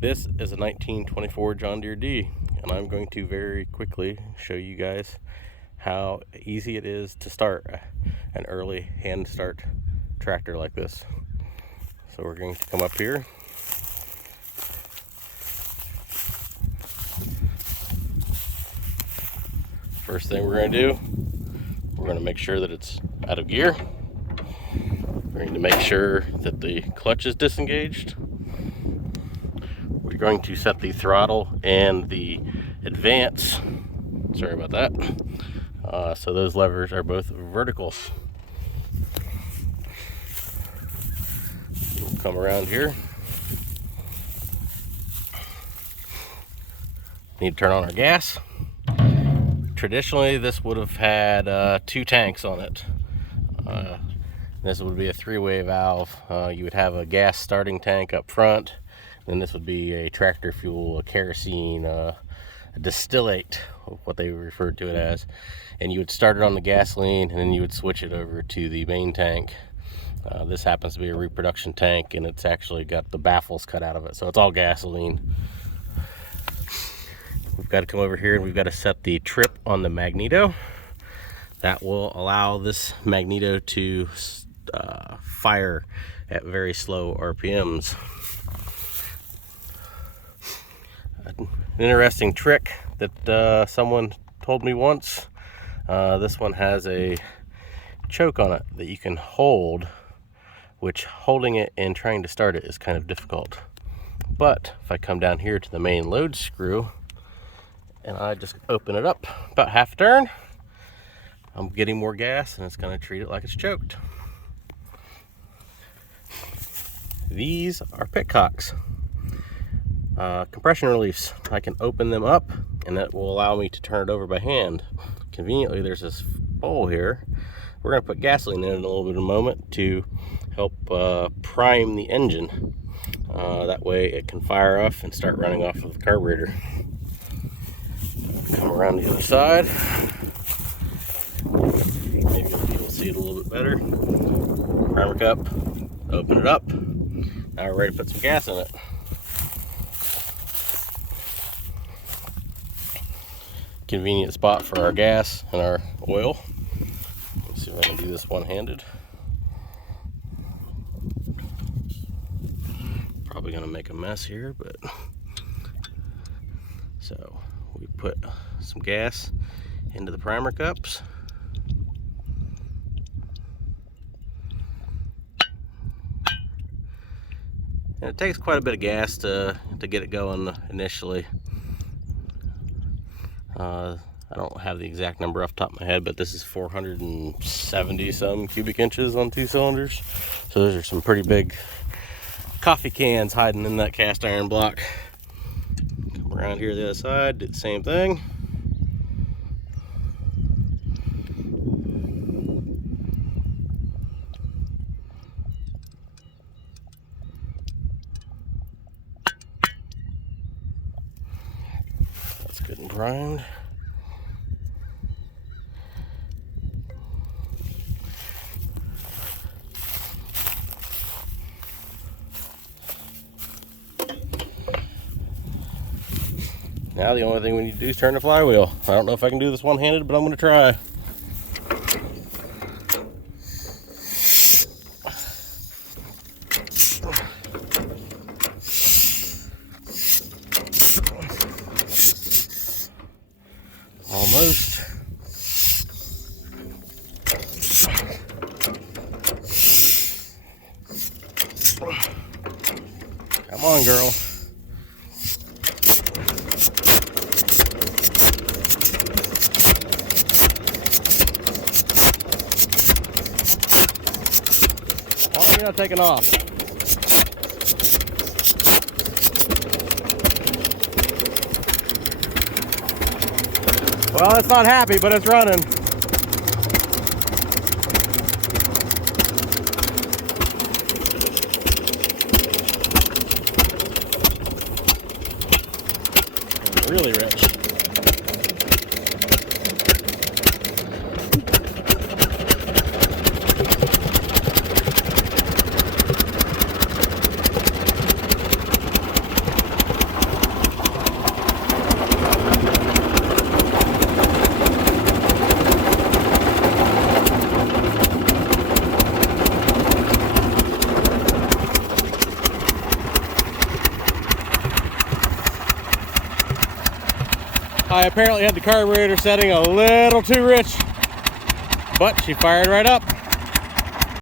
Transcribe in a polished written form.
This is a 1924 John Deere D, and I'm going to very quickly show you guys how easy it is to start an early hand start tractor like this. So we're going to come up here. First thing we're going to do, we're going to make sure that it's out of gear. We're going to make sure that the clutch is disengaged. We're going to set the throttle and the advance, sorry about that, so those levers are both vertical. We'll come around here. Need to turn on our gas. Traditionally, this would have had 2 tanks on it. This would be a 3-way valve. You would have a gas starting tank up front, then this would be a tractor fuel, a kerosene, a distillate, what they referred to it as. And you would start it on the gasoline, and then you would switch it over to the main tank. This happens to be a reproduction tank, and it's actually got the baffles cut out of it, so it's all gasoline. We've got to come over here and we've got to set the trip on the magneto. That will allow this magneto to fire at very slow RPMs. An interesting trick that someone told me once, this one has a choke on it that you can hold, which holding it and trying to start it is kind of difficult. But if I come down here to the main load screw and I just open it up about half a turn, I'm getting more gas and it's going to treat it like it's choked. These are pitcocks, compression reliefs. I can open them up and that will allow me to turn it over by hand. Conveniently, there's this bowl here. We're going to put gasoline in a little bit of a moment to help prime the engine. That way it can fire off and start running off of the carburetor. Come around the other side. Maybe you'll see it a little bit better. Primer cup, open it up. Now we're ready to put some gas in it. Convenient spot for our gas and our oil. Let's see if I can do this one-handed. Probably gonna make a mess here, but so we put some gas into the primer cups. And it takes quite a bit of gas to get it going initially. I don't have the exact number off the top of my head, but this is 470 some cubic inches on 2 cylinders. So those are some pretty big coffee cans hiding in that cast iron block. Come around here to the other side, do the same thing. That's good and primed. Now the only thing we need to do is turn the flywheel. I don't know if I can do this one-handed, but I'm going to try. Almost. Come on, girl. You're not taking off. Well, it's not happy, but it's running. Really rich. I apparently had the carburetor setting a little too rich, but she fired right up.